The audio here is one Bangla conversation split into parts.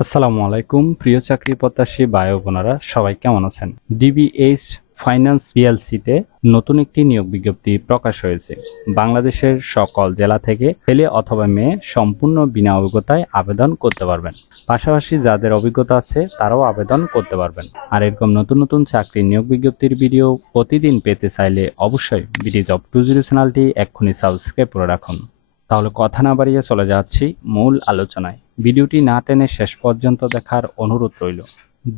আসসালামু আলাইকুম, প্রিয় চাকরি প্রত্যাশী ভাই বোনেরা, সবাই কেমন আছেন? ডিবিএইচ ফাইন্যান্স পিএলসিতে নতুন একটি নিয়োগ বিজ্ঞপ্তি প্রকাশ হয়েছে। বাংলাদেশের সকল জেলা থেকে ছেলে অথবা মেয়ে সম্পূর্ণ বিনা অভিজ্ঞতায় আবেদন করতে পারবেন। পাশাপাশি যাদের অভিজ্ঞতা আছে, তারাও আবেদন করতে পারবেন। আর এরকম নতুন নতুন চাকরি নিয়োগ বিজ্ঞপ্তির ভিডিও প্রতিদিন পেতে চাইলে অবশ্যই বিডি জব টু জিরো চ্যানেলটি এক্ষুনি সাবস্ক্রাইব করে রাখুন। তাহলে কথা না বাড়িয়ে চলে যাচ্ছি মূল আলোচনায়। ভিডিওটি না টেনে শেষ পর্যন্ত দেখার অনুরোধ রইল।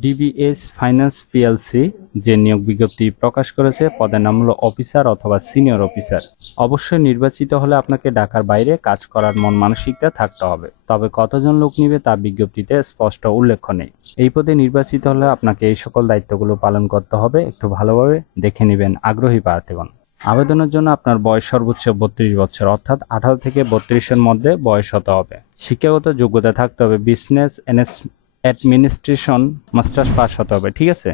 ডিবিএস ফাইন্যান্স পিএলসি যে নিয়োগ বিজ্ঞপ্তি প্রকাশ করেছে, পদের নাম অফিসার অথবা সিনিয়র অফিসার। অবশ্যই নির্বাচিত হলে আপনাকে ঢাকার বাইরে কাজ করার মন মানসিকতা থাকতে হবে। তবে কতজন লোক নিবে তা বিজ্ঞপ্তিতে স্পষ্ট উল্লেখ নেই। এই পদে নির্বাচিত হলে আপনাকে এই সকল দায়িত্বগুলো পালন করতে হবে। একটু ভালোভাবে দেখে নেবেন আগ্রহী প্রার্থীগণ। আবেদনের জন্য আপনার বয়স সর্বোচ্চ বত্রিশ বছর, অর্থাৎ আঠারো থেকে বত্রিশের মধ্যে বয়স হতে হবে। শিক্ষাগত যোগ্যতা থাকতে হবে বিজনেস অ্যাডমিনিস্ট্রেশন মাস্টার্স পাস হতে হবে, ঠিক আছে?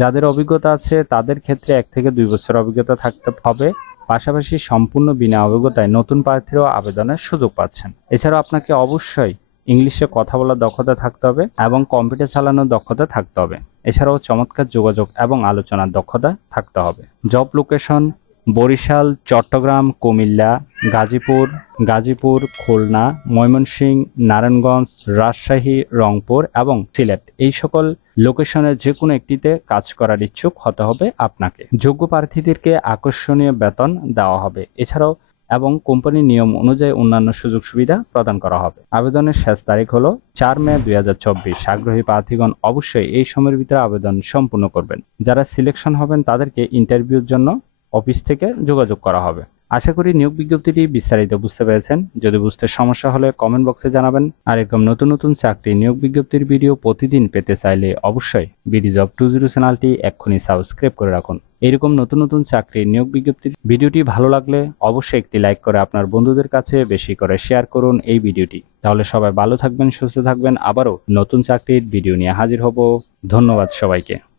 যাদের অভিজ্ঞতা আছে, তাদের ক্ষেত্রে এক থেকে দুই বছর অভিজ্ঞতা থাকতে হবে। পাশাপাশি সম্পূর্ণ বিনা অভিজ্ঞতায় নতুন প্রার্থীরাও আবেদনের সুযোগ পাচ্ছেন। এছাড়াও আপনাকে অবশ্যই ইংলিশে কথা বলার দক্ষতা থাকতে হবে এবং কম্পিউটার চালানোর দক্ষতা থাকতে হবে। এছাড়াও চমৎকার যোগাযোগ এবং আলোচনার দক্ষতা থাকতে হবে। জব লোকেশন বরিশাল, চট্টগ্রাম, কুমিল্লা, গাজীপুর গাজীপুর, খুলনা, ময়মনসিংহ, নারায়ণগঞ্জ, রাজশাহী, রংপুর এবং সিলেট। এই সকল লোকেশনের যে কোনো একটিতে কাজ করার ইচ্ছুক হতে হবে আপনাকে। যোগ্য প্রার্থীদেরকে আকর্ষণীয় বেতন দেওয়া হবে। এছাড়াও এবং কোম্পানির নিয়ম অনুযায়ী অন্যান্য সুযোগ সুবিধা প্রদান করা হবে। আবেদনের শেষ তারিখ হলো চার মে দুই হাজার চব্বিশ। আগ্রহী প্রার্থীগণ অবশ্যই এই সময়ের ভিতরে আবেদন সম্পূর্ণ করবেন। যারা সিলেকশন হবেন তাদেরকে ইন্টারভিউর জন্য অফিস থেকে যোগাযোগ করা হবে। আশা করি নিয়োগ বিজ্ঞপ্তিটি বিস্তারিত বুঝতে পেরেছেন। যদি বুঝতে সমস্যা হলে কমেন্ট বক্সে জানাবেন। আর এরকম নতুন নতুন চাকরি নিয়োগ বিজ্ঞপ্তির ভিডিও প্রতিদিন পেতে চাইলে অবশ্যই বিডি জব টু জিরো চ্যানেলটি এক্ষুনি সাবস্ক্রাইব করে রাখুন। এরকম নতুন নতুন চাকরি নিয়োগ বিজ্ঞপ্তির ভিডিওটি ভালো লাগলে অবশ্যই একটি লাইক করে আপনার বন্ধুদের কাছে বেশি করে শেয়ার করুন এই ভিডিওটি। তাহলে সবাই ভালো থাকবেন, সুস্থ থাকবেন। আবারও নতুন চাকরির ভিডিও নিয়ে হাজির হব। ধন্যবাদ সবাইকে।